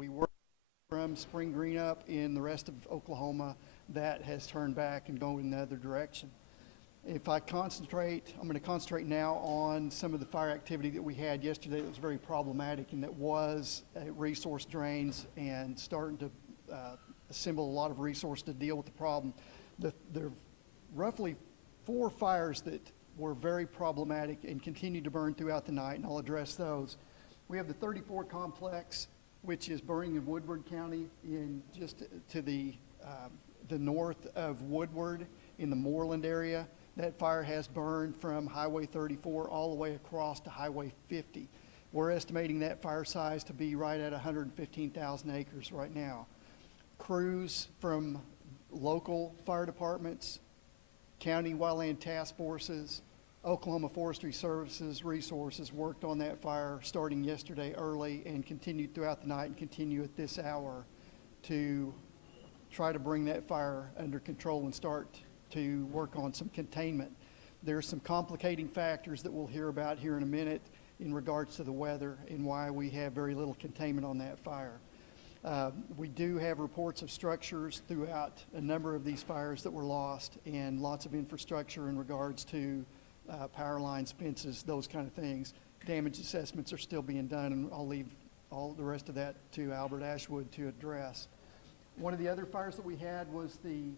we were from spring green up in the rest of Oklahoma, that has turned back and going in the other direction. If I concentrate, I'm going to concentrate now on some of the fire activity that we had yesterday that was very problematic, and that was resource drains and starting to assemble a lot of resource to deal with the problem. There are roughly 4 fires that were very problematic and continued to burn throughout the night, and I'll address those. We have the 34 complex, which is burning in Woodward County, in just to the north of Woodward in the Moreland area. That fire has burned from Highway 34 all the way across to Highway 50. We're estimating that fire size to be right at 115,000 acres right now. Crews from local fire departments, county wildland task forces, Oklahoma Forestry Services resources worked on that fire starting yesterday early and continued throughout the night and continue at this hour to try to bring that fire under control and start to work on some containment. There's some complicating factors that we'll hear about here in a minute in regards to the weather and why we have very little containment on that fire. We do have reports of structures throughout a number of these fires that were lost, and lots of infrastructure in regards to power lines, fences, those kind of things. Damage assessments are still being done, and I'll leave all the rest of that to Albert Ashwood to address. One of the other fires that we had was the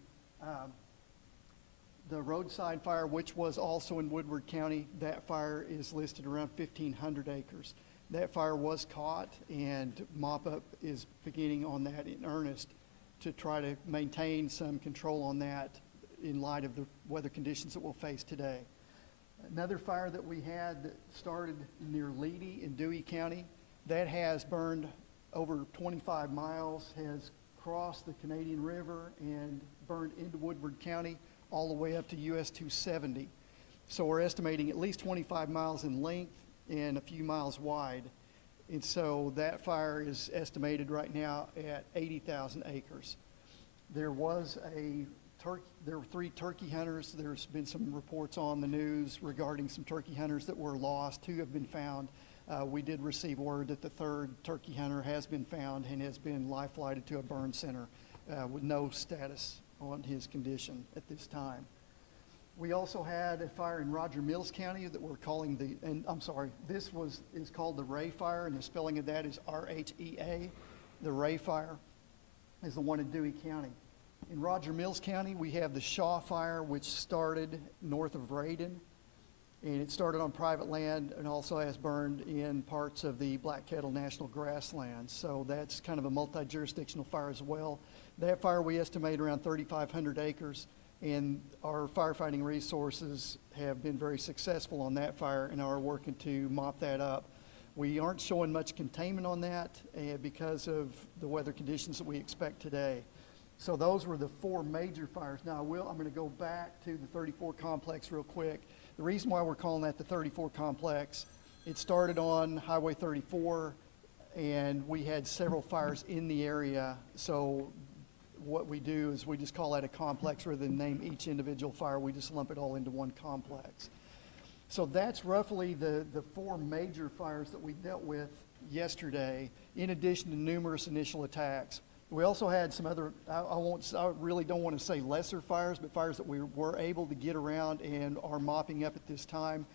roadside fire, which was also in Woodward County. That fire is listed around 1,500 acres. That fire was caught, and mop-up is beginning on that in earnest to try to maintain some control on that in light of the weather conditions that we'll face today. Another fire that we had that started near Leedy in Dewey County, that has burned over 25 miles, has crossed the Canadian River and burned into Woodward County all the way up to US 270. So we're estimating at least 25 miles in length and a few miles wide. And so that fire is estimated right now at 80,000 acres. There were 3 turkey hunters. There's been some reports on the news regarding some turkey hunters that were lost. 2 have been found. We did receive word that the 3rd turkey hunter has been found and has been life flighted to a burn center with no status on his condition at this time. We also had a fire in Roger Mills County that we're calling this is called the Ray Fire, and the spelling of that is R-H-E-A. The Ray Fire is the one in Dewey County. In Roger Mills County, we have the Shaw Fire, which started north of Raiden, and it started on private land and also has burned in parts of the Black Kettle National Grasslands. So that's kind of a multi-jurisdictional fire as well. That fire we estimate around 3,500 acres, and our firefighting resources have been very successful on that fire and are working to mop that up. We aren't showing much containment on that because of the weather conditions that we expect today. So those were the 4 major fires. Now I'm going to go back to the 34 complex real quick. The reason why we're calling that the 34 complex, it started on Highway 34, and we had several fires in the area. So what we do is we just call that a complex rather than name each individual fire. We just lump it all into one complex. So that's roughly the 4 major fires that we dealt with yesterday, in addition to numerous initial attacks. We also had some other, I really don't want to say lesser fires, but fires that we were able to get around and are mopping up at this time.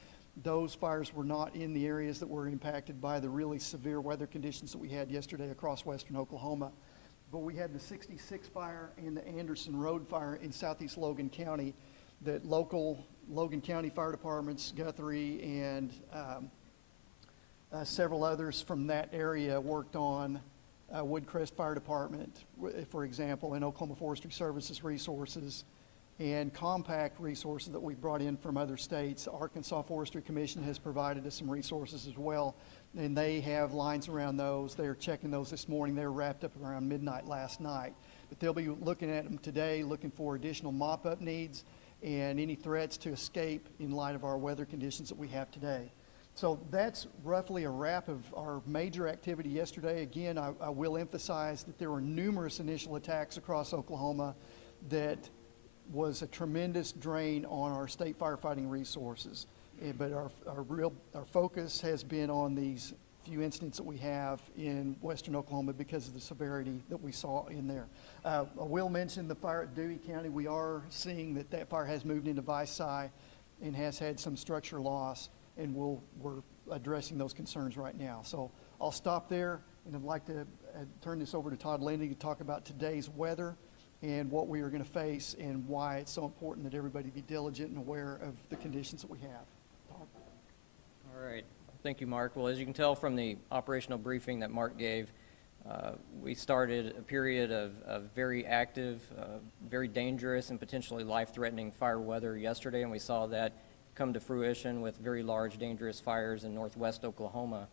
Those fires were not in the areas that were impacted by the really severe weather conditions that we had yesterday across western Oklahoma. But we had the 66 fire and the Anderson Road fire in southeast Logan County that local Logan County fire departments, Guthrie and several others from that area worked on. Woodcrest Fire Department, for example, and Oklahoma Forestry Services resources, and compact resources that we brought in from other states. Arkansas Forestry Commission has provided us some resources as well, and they have lines around those. They're checking those this morning. They were wrapped up around midnight last night. But they'll be looking at them today, looking for additional mop-up needs and any threats to escape in light of our weather conditions that we have today. So that's roughly a wrap of our major activity yesterday. Again, I will emphasize that there were numerous initial attacks across Oklahoma that was a tremendous drain on our state firefighting resources. But our focus has been on these few incidents that we have in western Oklahoma because of the severity that we saw in there. I will mention the fire at Dewey County. We are seeing that that fire has moved into Vici and has had some structure loss, and we're addressing those concerns right now. So I'll stop there, and I'd like to turn this over to Todd Lindy to talk about today's weather and what we are going to face and why it's so important that everybody be diligent and aware of the conditions that we have. Todd? All right. Thank you, Mark. Well, as you can tell from the operational briefing that Mark gave, we started a period of very active, very dangerous, and potentially life-threatening fire weather yesterday, and we saw that come to fruition with very large, dangerous fires in northwest Oklahoma.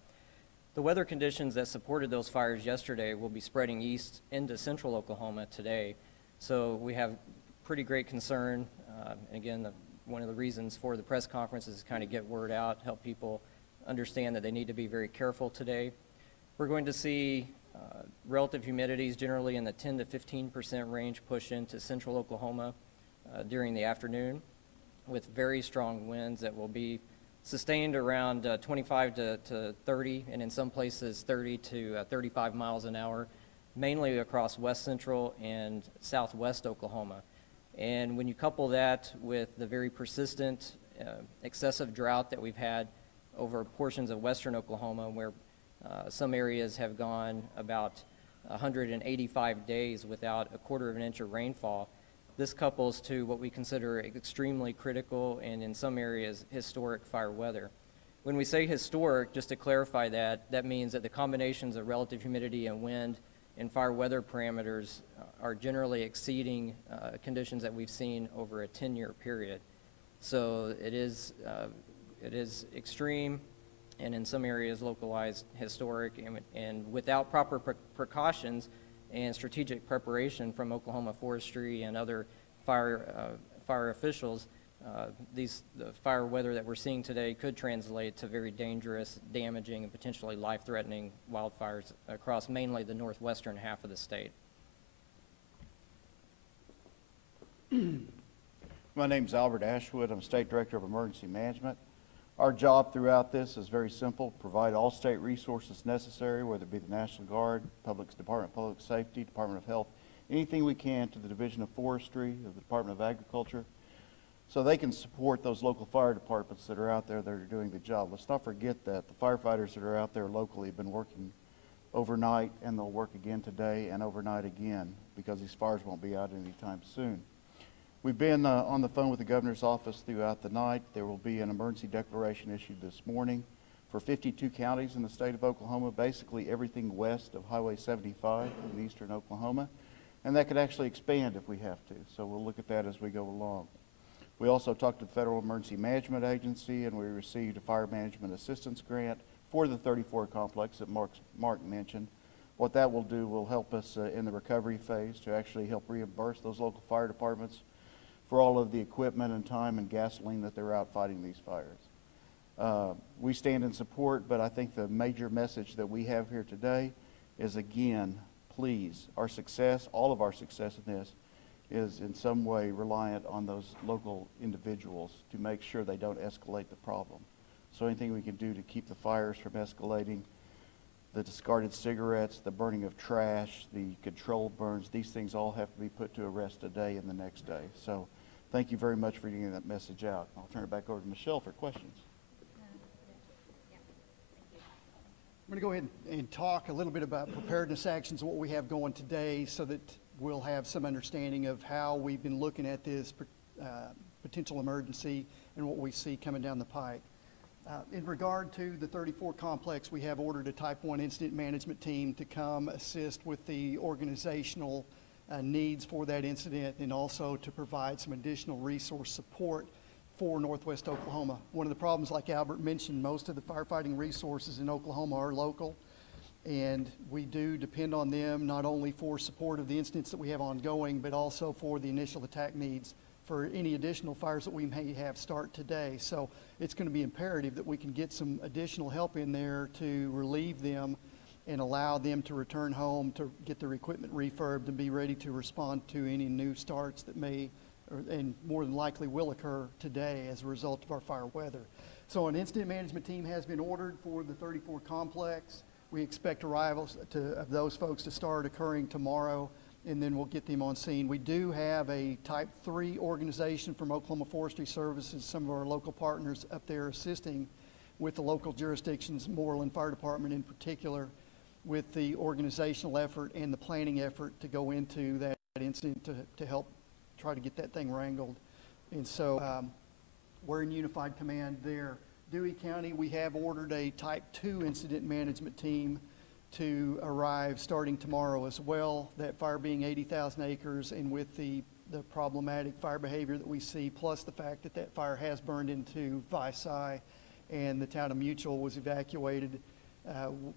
The weather conditions that supported those fires yesterday will be spreading east into central Oklahoma today. So we have pretty great concern. Again, one of the reasons for the press conference is to kind of get word out, help people understand that they need to be very careful today. We're going to see relative humidities generally in the 10 to 15% range push into central Oklahoma during the afternoon, with very strong winds that will be sustained around 25 to 30, and in some places 30 to 35 miles an hour, mainly across west central and southwest Oklahoma. And when you couple that with the very persistent excessive drought that we've had over portions of western Oklahoma, where some areas have gone about 185 days without a quarter of an inch of rainfall, this couples to what we consider extremely critical and in some areas historic fire weather. When we say historic, just to clarify that, that means that the combinations of relative humidity and wind and fire weather parameters are generally exceeding conditions that we've seen over a 10-year period. So it is extreme, and in some areas localized historic, and without proper precautions and strategic preparation from Oklahoma Forestry and other fire officials, the fire weather that we're seeing today could translate to very dangerous, damaging, and potentially life-threatening wildfires across mainly the northwestern half of the state. My name is Albert Ashwood. I'm State Director of Emergency Management. Our job throughout this is very simple: provide all state resources necessary, whether it be the National Guard, Department of Public Safety, Department of Health, anything we can to the Division of Forestry, of the Department of Agriculture, so they can support those local fire departments that are out there that are doing the job. Let's not forget that the firefighters that are out there locally have been working overnight, and they'll work again today and overnight again, because these fires won't be out anytime soon. We've been on the phone with the governor's office throughout the night. There will be an emergency declaration issued this morning for 52 counties in the state of Oklahoma, basically everything west of Highway 75 in eastern Oklahoma, and that could actually expand if we have to. So we'll look at that as we go along. We also talked to the Federal Emergency Management Agency, and we received a fire management assistance grant for the 34 complex that Mark mentioned. What that will do will help us in the recovery phase to actually help reimburse those local fire departments for all of the equipment and time and gasoline that they're out fighting these fires. We stand in support, but I think the major message that we have here today is, again, please, our success, all of our success in this, is in some way reliant on those local individuals to make sure they don't escalate the problem. So anything we can do to keep the fires from escalating, the discarded cigarettes, the burning of trash, the controlled burns, these things all have to be put to a rest today and the next day. So thank you very much for getting that message out. I'll turn it back over to Michelle for questions. I'm going to go ahead and talk a little bit about preparedness actions, what we have going today, so that we'll have some understanding of how we've been looking at this potential emergency and what we see coming down the pike. In regard to the 34 complex, we have ordered a Type 1 incident management team to come assist with the organizational needs for that incident, and also to provide some additional resource support for northwest Oklahoma. One of the problems, like Albert mentioned, most of the firefighting resources in Oklahoma are local, and we do depend on them not only for support of the incidents that we have ongoing, but also for the initial attack needs for any additional fires that we may have start today. So it's going to be imperative that we can get some additional help in there to relieve them and allow them to return home to get their equipment refurbed and be ready to respond to any new starts that may and more than likely will occur today as a result of our fire weather. So an incident management team has been ordered for the 34 complex. We expect arrivals of those folks to start occurring tomorrow, and then we'll get them on scene. We do have a Type 3 organization from Oklahoma Forestry Services, some of our local partners up there assisting with the local jurisdictions, Moreland Fire Department in particular, with the organizational effort and the planning effort to go into that incident to help try to get that thing wrangled. And so we're in unified command there. Dewey County, we have ordered a Type 2 incident management team to arrive starting tomorrow as well. That fire being 80,000 acres, and with the problematic fire behavior that we see, plus the fact that that fire has burned into Visai and the town of Mutual was evacuated.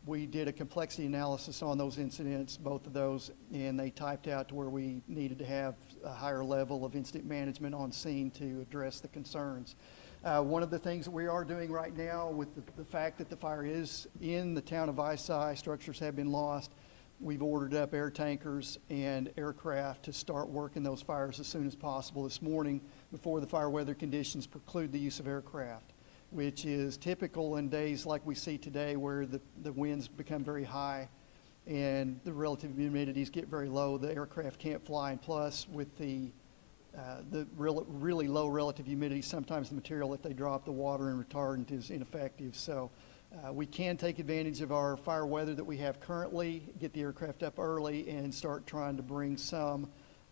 We did a complexity analysis on those incidents, both of those, and they typed out to where we needed to have a higher level of incident management on scene to address the concerns. One of the things that we are doing right now with the fact that the fire is in the town of Visai, structures have been lost, we've ordered up air tankers and aircraft to start working those fires as soon as possible this morning before the fire weather conditions preclude the use of aircraft, which is typical in days like we see today where the winds become very high and the relative humidities get very low. The aircraft can't fly, and plus with the really low relative humidity, sometimes the material that they drop, the water and retardant, is ineffective. So we can take advantage of our fire weather that we have currently, get the aircraft up early, and start trying to bring some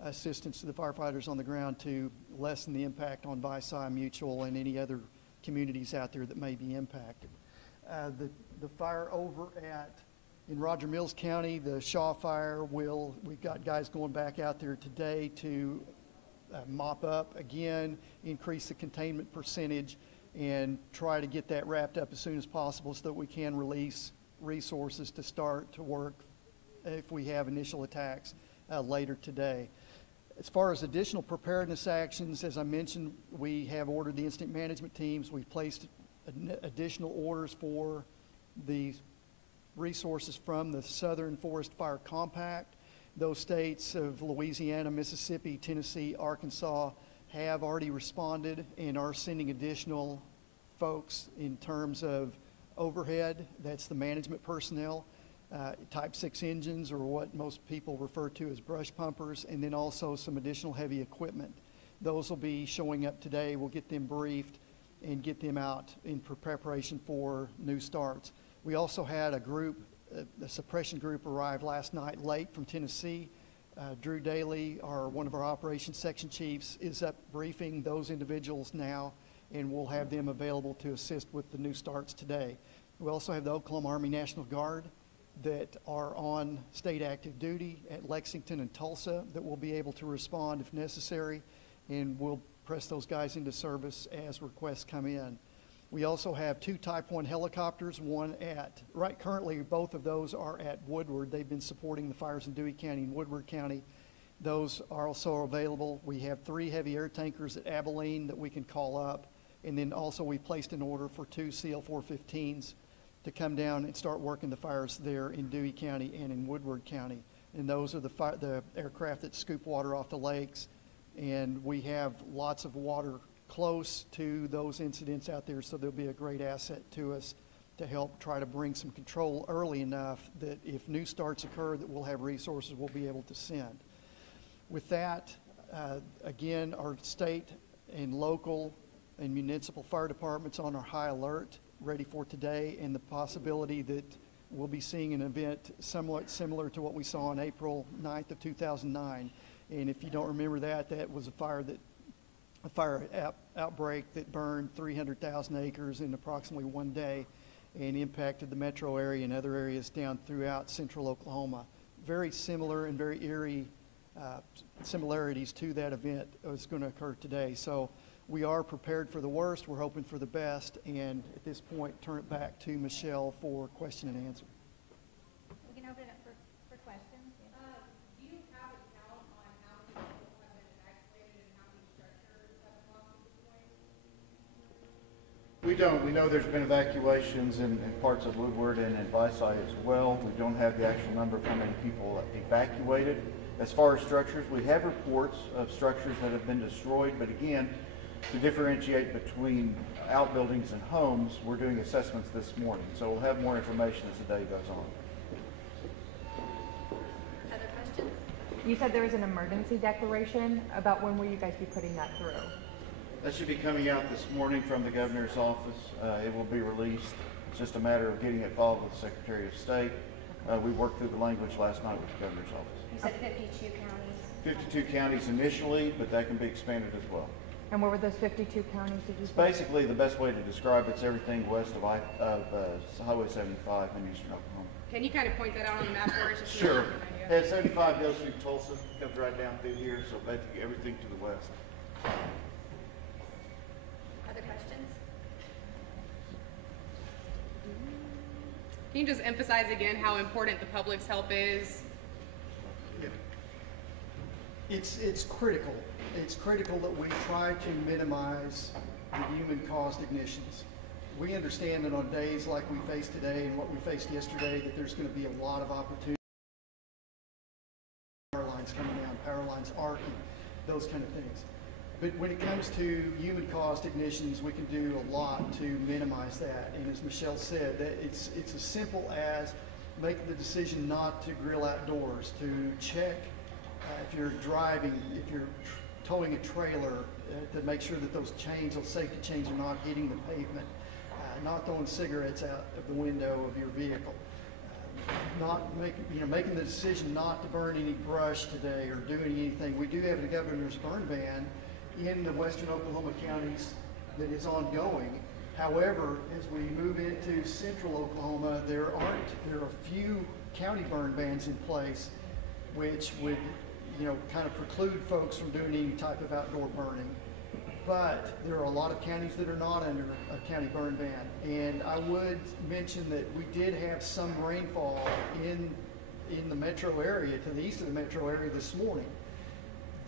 assistance to the firefighters on the ground to lessen the impact on Visai, Mutual, and any other communities out there that may be impacted. The fire over in Roger Mills County, the Shaw Fire, we've got guys going back out there today to mop up again, increase the containment percentage, and try to get that wrapped up as soon as possible so that we can release resources to start to work if we have initial attacks later today. As far as additional preparedness actions, as I mentioned, we have ordered the incident management teams. We've placed additional orders for the resources from the Southern Forest Fire Compact. Those states of Louisiana, Mississippi, Tennessee, Arkansas have already responded and are sending additional folks in terms of overhead. That's the management personnel, Type 6 engines, or what most people refer to as brush pumpers, and then also some additional heavy equipment. Those will be showing up today. We'll get them briefed and get them out in preparation for new starts. We also had a suppression group arrive last night late from Tennessee. Drew Daly, one of our operations section chiefs, is up briefing those individuals now, and we'll have them available to assist with the new starts today. We also have the Oklahoma Army National Guard that are on state active duty at Lexington and Tulsa that will be able to respond if necessary, and we'll press those guys into service as requests come in. We also have 2 Type 1 helicopters, currently both of those are at Woodward. They've been supporting the fires in Dewey County and Woodward County. Those are also available. We have 3 heavy air tankers at Abilene that we can call up. And then also we placed an order for 2 CL-415s to come down and start working the fires there in Dewey County and in Woodward County. And those are the aircraft that scoop water off the lakes. And we have lots of water close to those incidents out there, so they'll be a great asset to us to help try to bring some control early enough that if new starts occur, that we'll have resources we'll be able to send. With that, again, our state and local and municipal fire departments on our high alert, ready for today, and the possibility that we'll be seeing an event somewhat similar to what we saw on April 9th of 2009. And if you don't remember that was a fire outbreak that burned 300,000 acres in approximately one day and impacted the metro area and other areas down throughout central Oklahoma. Very similar and very eerie similarities to that event is going to occur today. So we are prepared for the worst, we're hoping for the best, and at this point turn it back to Michelle for question and answer. We can open it up for questions. Do you have a count on how many people have been evacuated and how many structures have been lost at this point? We don't. We know there's been evacuations in parts of Woodward and in Visai as well. We don't have the actual number of how many people evacuated. As far as structures, we have reports of structures that have been destroyed, but again, To differentiate between outbuildings and homes, we're doing assessments this morning, so we'll have more information as the day goes on. Other questions? You said there was an emergency declaration. About when will you guys be putting that through? That should be coming out this morning from the governor's office. It will be released. It's just a matter of getting it filed with the Secretary of State. We worked through the language last night with the governor's office. You said 52 counties. 52 counties initially, but that can be expanded as well. And what were those 52 counties, did you It's say? basically the best way to describe it's everything west of Highway 75 in eastern Oklahoma. Can you kind of point that out on the map for us? just so we Sure. have an idea? Yeah, 75 goes through Tulsa, comes right down through here, so basically everything to the west. Other questions? Can you just emphasize again how important the public's help is? It's critical. It's critical that we try to minimize the human-caused ignitions. We understand that on days like we face today and what we faced yesterday, that there's going to be a lot of opportunity. Power lines coming down, power lines arcing, those kind of things. But when it comes to human-caused ignitions, we can do a lot to minimize that. And as Michelle said, that it's as simple as making the decision not to grill outdoors, to check if you're driving, if you're towing a trailer, to make sure that those chains, those safety chains, are not hitting the pavement, not throwing cigarettes out of the window of your vehicle, making the decision not to burn any brush today or doing anything. We do have a governor's burn ban in the western Oklahoma counties that is ongoing. However, as we move into central Oklahoma, there are a few county burn bans in place, which would kind of preclude folks from doing any type of outdoor burning. But there are a lot of counties that are not under a county burn ban. And I would mention that we did have some rainfall in the metro area, to the east of the metro area this morning.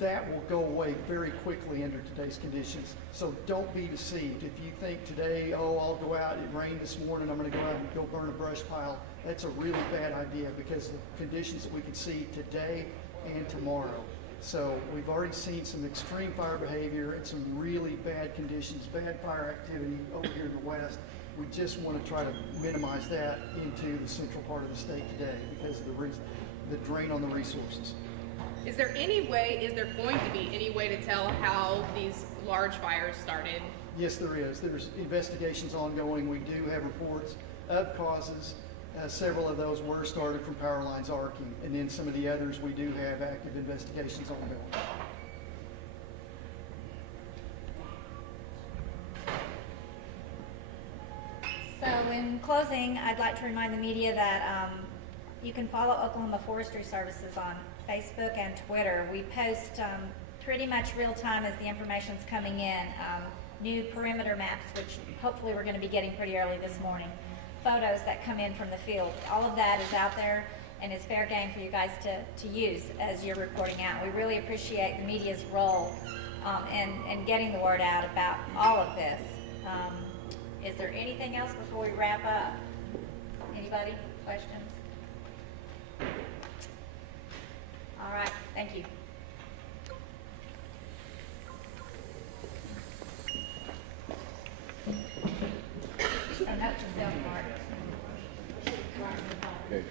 That will go away very quickly under today's conditions. So don't be deceived. If you think today, I'll go out, it rained this morning, I'm going to go out and go burn a brush pile, that's a really bad idea, because the conditions that we can see today and tomorrow. So we've already seen some extreme fire behavior and some really bad conditions, bad fire activity over here in the west. We just want to try to minimize that into the central part of the state today because of the drain on the resources. Is there going to be any way to tell how these large fires started? Yes, there is. There's investigations ongoing. We do have reports of causes. Several of those were started from power lines arcing, and then some of the others we do have active investigations ongoing. So in closing, I'd like to remind the media that you can follow Oklahoma Forestry Services on Facebook and Twitter. We post pretty much real time as the information's coming in. New perimeter maps, which hopefully we're going to be getting pretty early this morning. Photos that come in from the field. All of that is out there and it's fair game for you guys to use as you're reporting out. We really appreciate the media's role in getting the word out about all of this. Is there anything else before we wrap up? Anybody? Questions? All right. Thank you. So note to self, Mark. Okay.